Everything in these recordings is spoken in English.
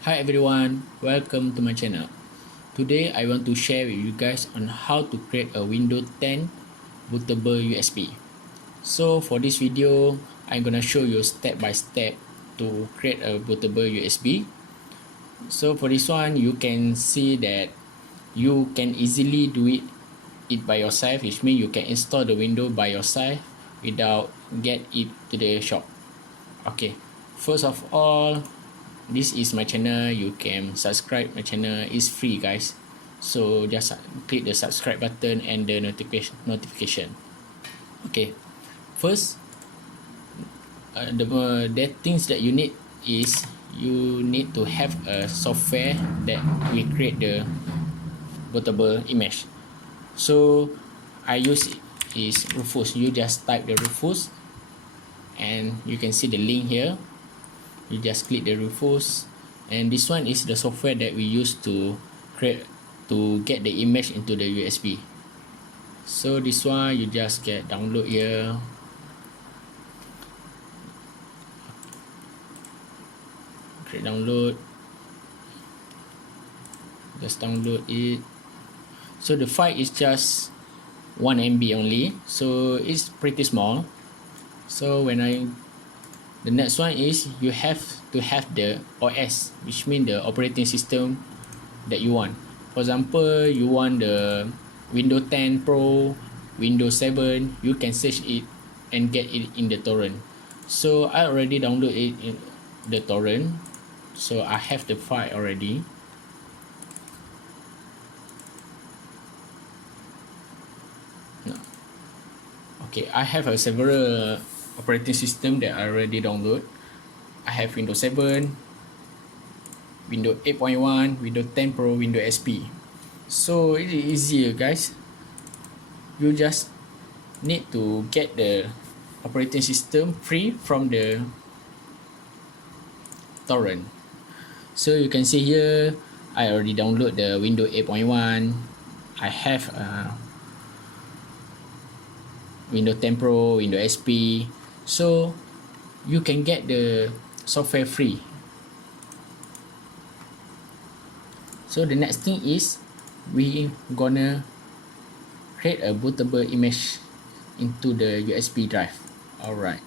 Hi everyone, welcome to my channel. Today I want to share with you guys on how to create a Windows 10 bootable USB. So for this video, I'm gonna show you step by step to create a bootable USB. So for this one, you can see that you can easily do it by yourself, which means you can install the window by yourself without get it to the shop. Okay, first of all, this is my channel. You can subscribe my channel. It's free, guys. So just click the subscribe button and the notification. Okay, first the things that you need is you need to have a software that will create the bootable image. So I use is Rufus. You just type the Rufus and you can see the link here. You just click the Rufus, and this one is the software that we use to get the image into the USB. So this one you just get download here. Create download. Just download it. So the file is just 1 MB only, so it's pretty small. So the next one is you have to have the OS, which means the operating system that you want. For example, you want the Windows 10 Pro, Windows 7, you can search it and get it in the torrent. So I already downloaded it in the torrent, so I have the file already. Okay, I have several operating system that I already download. I have Windows 7, Windows 8.1, Windows 10 Pro, Windows SP. So it is easier, guys. You just need to get the operating system free from the torrent. So you can see here, I already download the Windows 8.1. I have Windows 10 Pro, Windows SP. So you can get the software free. So the next thing is we gonna create a bootable image into the USB drive. Alright,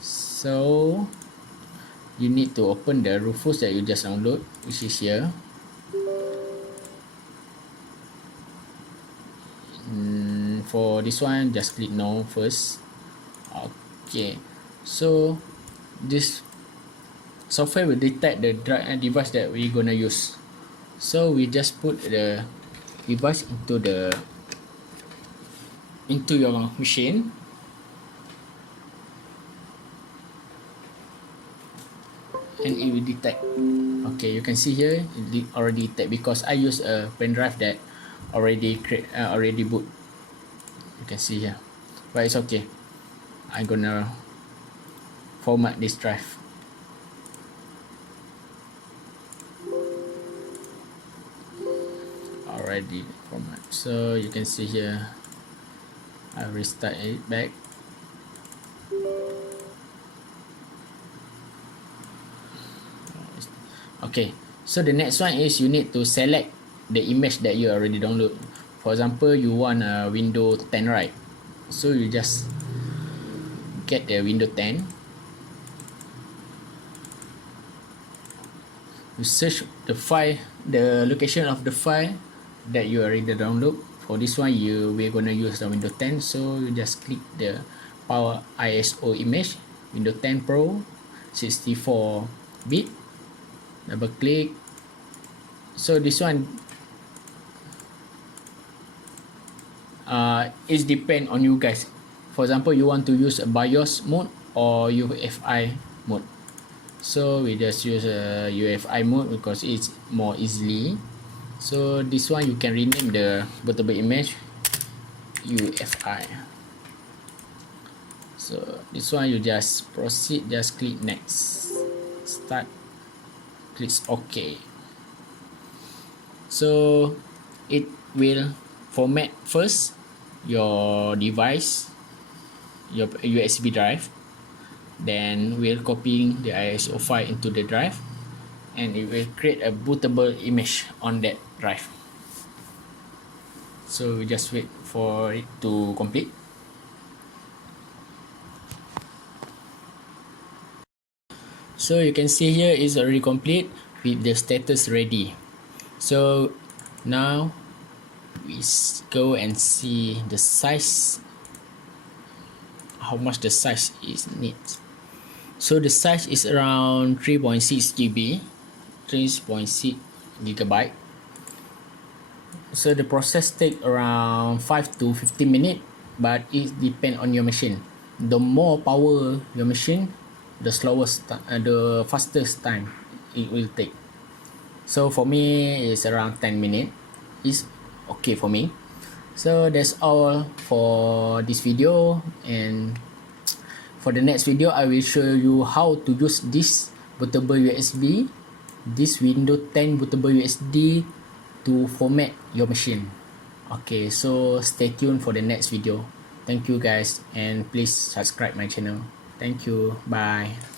so you need to open the Rufus that you just download, which is here. For this one, just click no first. Okay, so this software will detect the device that we're gonna use. So we just put the device into your machine. And it will detect. Okay, you can see here it already detect because I use a pen drive that already boot. You can see here, but it's okay. I'm gonna format this drive. Already format, so you can see here I restart it back. Okay, so the next one is you need to select the image that you already download. For example, you want a Windows 10, right? So you just get the Windows 10. You search the file, the location of the file that you already download. For this one, we're gonna use the Windows 10. So you just click the Power ISO image, Windows 10 Pro, 64-bit. Double click. So this one it depends on you guys. For example, you want to use a BIOS mode or UEFI mode. So we just use a UEFI mode because it's more easily. So this one you can rename the bootable image UEFI. So this one you just proceed, just click next, start, click OK. So it will format first your device, your USB drive, then we're copying the ISO file into the drive, and it will create a bootable image on that drive. So we just wait for it to complete. So you can see here is already complete with the status ready. So now we go and see the size, how much the size is needs. So the size is around 3.6 GB, 3.6 gigabyte. So the process take around 5 to 15 minutes, but it depends on your machine. The more power your machine, the the fastest time it will take. So for me, it's around 10 minutes. It's okay for me. So that's all for this video, and for the next video I will show you how to use this bootable USB, this Windows 10 bootable USB to format your machine. Okay, so stay tuned for the next video. Thank you guys, and please subscribe my channel. Thank you. Bye.